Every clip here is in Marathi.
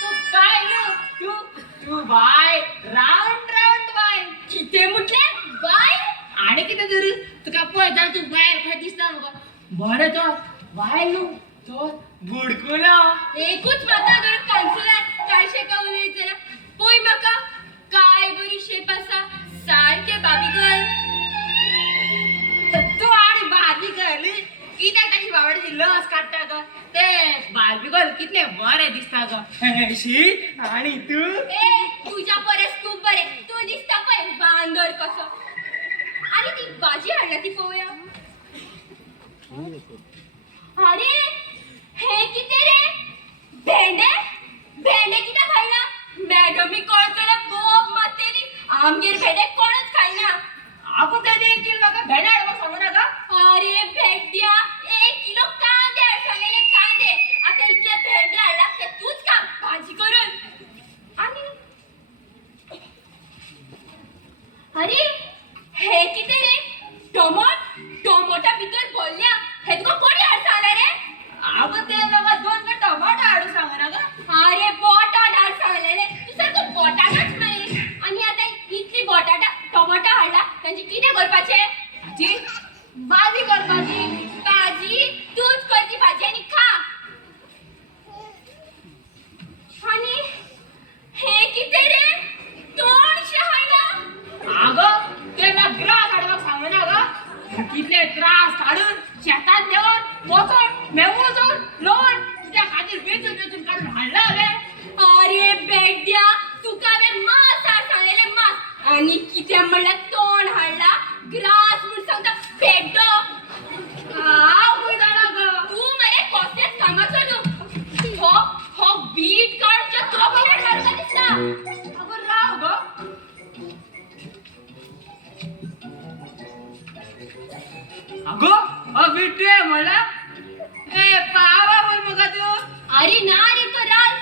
तू काय नो तू तू बाय राऊंड राऊंड बाय किती म्हटले बाय आणि किती तरी तुका पळता तू बाहेर काय दिसता मग बरं तो बाय नो तो बुडकुलो एकूच माता जर काउन्सिलर काय शिकवले जरा पोय मका काय बरी शेप असा सारखे बाबीगल तू आणि बारबी गर्ल कित्याक ताची बाबड्याची लस काडटा ग ते बारबी गर्ल कितले बरे दिसता ग शी आणि तू ए तुझ्या परस खूप बरे तू दिसता पय बांदर कसं आणि ती भाजी हाडला ती पोया अरे हे किती रे भेंडे भेंडे किती खायला मॅडम मी कळतला बोब मातेली आमगेर भेंडे कोणच खायना अगो ते देखील बघा भेणाड मग सांगू नका अरे भेंड्या 1 किलो कांदे सांगले कांदे आता इतले भेंडे आणला तर तूच का भाजी करून आणि अरे हे किती रे टोमोटा भितर बोलल्या हे तुका कोणी अडसाला रे अगो ते बाबा 2 टमाटर आडू सांगू नका अरे बटाटा सांगलेले तू सारखं बटाटाच मरे आणि आता इतली बटाटा टोमॅटो हाडला त्यांची किती करपाचे जी भाजी करपाची भाजी तूच करती भाजी आणि खा आणि हे किती रे तोंडशे हाडला अगो ते ना ग्रास काढून सांगू नका कितले त्रास काढून शेतात नेऊन पोचून मेवून लोण तुझ्या खातीर वेचून काढून हाडला हवे अरे बेड्या तुका रे मास सांगलेले मास आणि किती म्हणलं तोंड हाडला ग्रास म्हणून सांगता पेड्डो काय जाणा ग तू मरे कसलेच कामाचो न्हू हो बीट काढच्या तो बिरेड मारूका दिसता अगो राव ग अगो बिटे मला ए पावा बोल मग तू अरे ना रे तो राज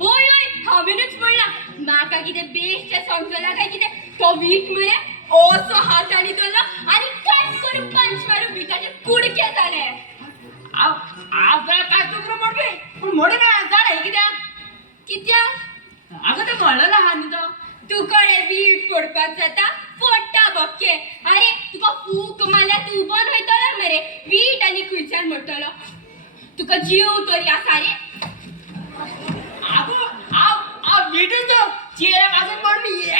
होय होय हावेनच म्हणला माका किती बेस्टच्या समजला काय किती तो वीट म्हणे ओसो हाताने तोला आणि कट करून पंच मारून विटाचे कुडके झाले आपल्याला काय चुकलं म्हणले पण मोडे ना झाड आहे कित्या अगं ते म्हणलं लहान तो तू कडे वीट फोडपाक जाता फोडटा बक्के अरे तुका फूक मारल्या तू पण वयतलो मरे वीट आणि खुयच्यान म्हणटलो तुका जीव तरी आसा रे अगो आ वीटच तो चेहरा वाजून पण मी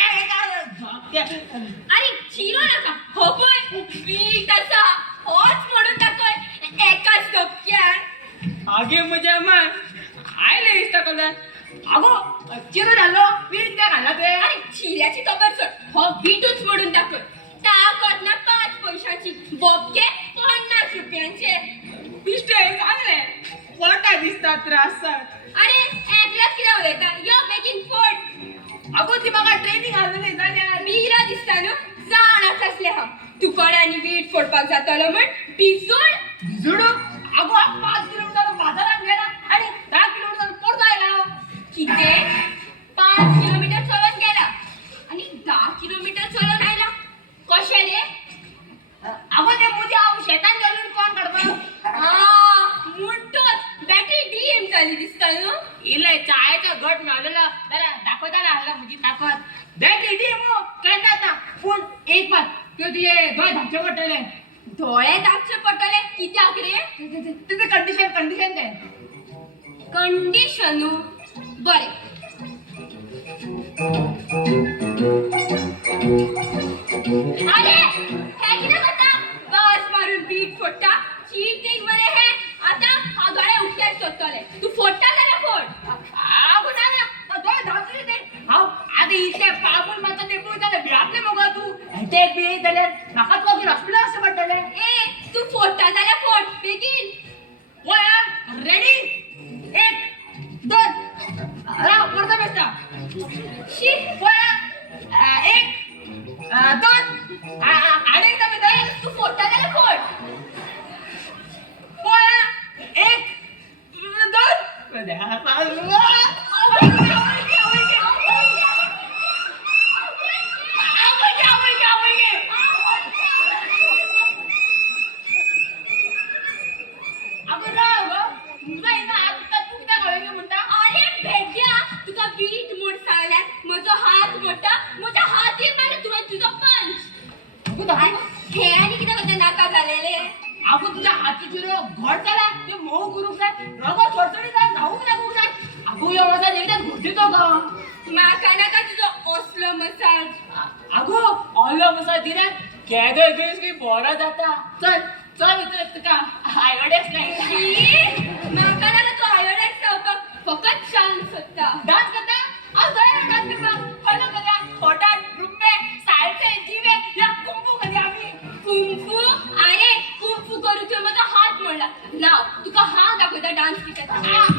अरे चिरो नका हो पण वीट असा होच म्हणून टाकय एकाच धपक्यान आगे मजा मान आयले इष्ट कला अगो चिरो झालो वीट काय घाला ते अरे चिऱ्याची खबर सोड हो वीटच म्हणून टाकय टाकत ना 5 पैशाची बोबके 50 रुपयांचे इष्टे चांगले पोटा दिसतात त्रास अरे एकलाच किती उलयता यो बेगीन फोड अगो ती बघा ट्रेनिंग आलं नाही जाल्या मीरा दिसता न्हू जाणाच असले हा तुकड्यांनी वीट फोडपाक जातलो म्हण भिजूड जुडू अगो 5 किलोमीटर बाजारात गेला आणि 10 किलोमीटर परत आला किती 5 किलोमीटर चलत गेला आणि 10 किलोमीटर चलत आयला कशे रे अगो ते मुदी आव शेतात गेलो कोण करतो मुंटोच बॅटरी डीएम झाली दिसता न्हू इले चायचा गट मिळालेला त्याला दाखवताना आला म्हणजे ताकद बॅग रेडी मग काय आता पण एक बार तो तुझे दोन धापचे पडले डोळे दाबचे पडले कित्याक रे तुझे कंडिशन ते कंडिशन बरे अरे हे किती करता बस मारून बीट फोडता चीटिंग मध्ये हे आता हा गळे उठ्याच सोडतले तू फोडता जाल्यार फोड अगो ना दोन धापचे ते हाव आधी इथे पापून मात्र ते पुढे बियातले मग तू ते बी झाले नाका तू अगदी हॉस्पिटल असं पडले ए तू फोडता जाल्यार फोड बेगीन होय रेडी 1 2 राव करता बेस्टा शी होय 1 2 आणि एकदा मी तू फोडता जाल्यार फोड होय 1 2 अरे ते मोह करूक जाय रगो चडचडी जाय धावूक लागूक जाय आगो यो मसाज एकदाच घुरटितो ग म्हाका नाका तुजो असलो मसाज आगो ऑलो मसाज दिल्यार केदो दीस की बरो जाता चल चल तुका आयोडेक्स नाही शी, म्हाका नाका तू आयोडायज जावपाक फकत शांत सोदता डान्स करता आज जाय डान्स करता हॅलो करूया पोटाट रुंबे सायचे जिवे या कुंपू करूया आम्ही कुंफू अरे कुंफू करू तुवें म्हाका हात मोडला लाव तुका हांव दाखयता डान्स कितें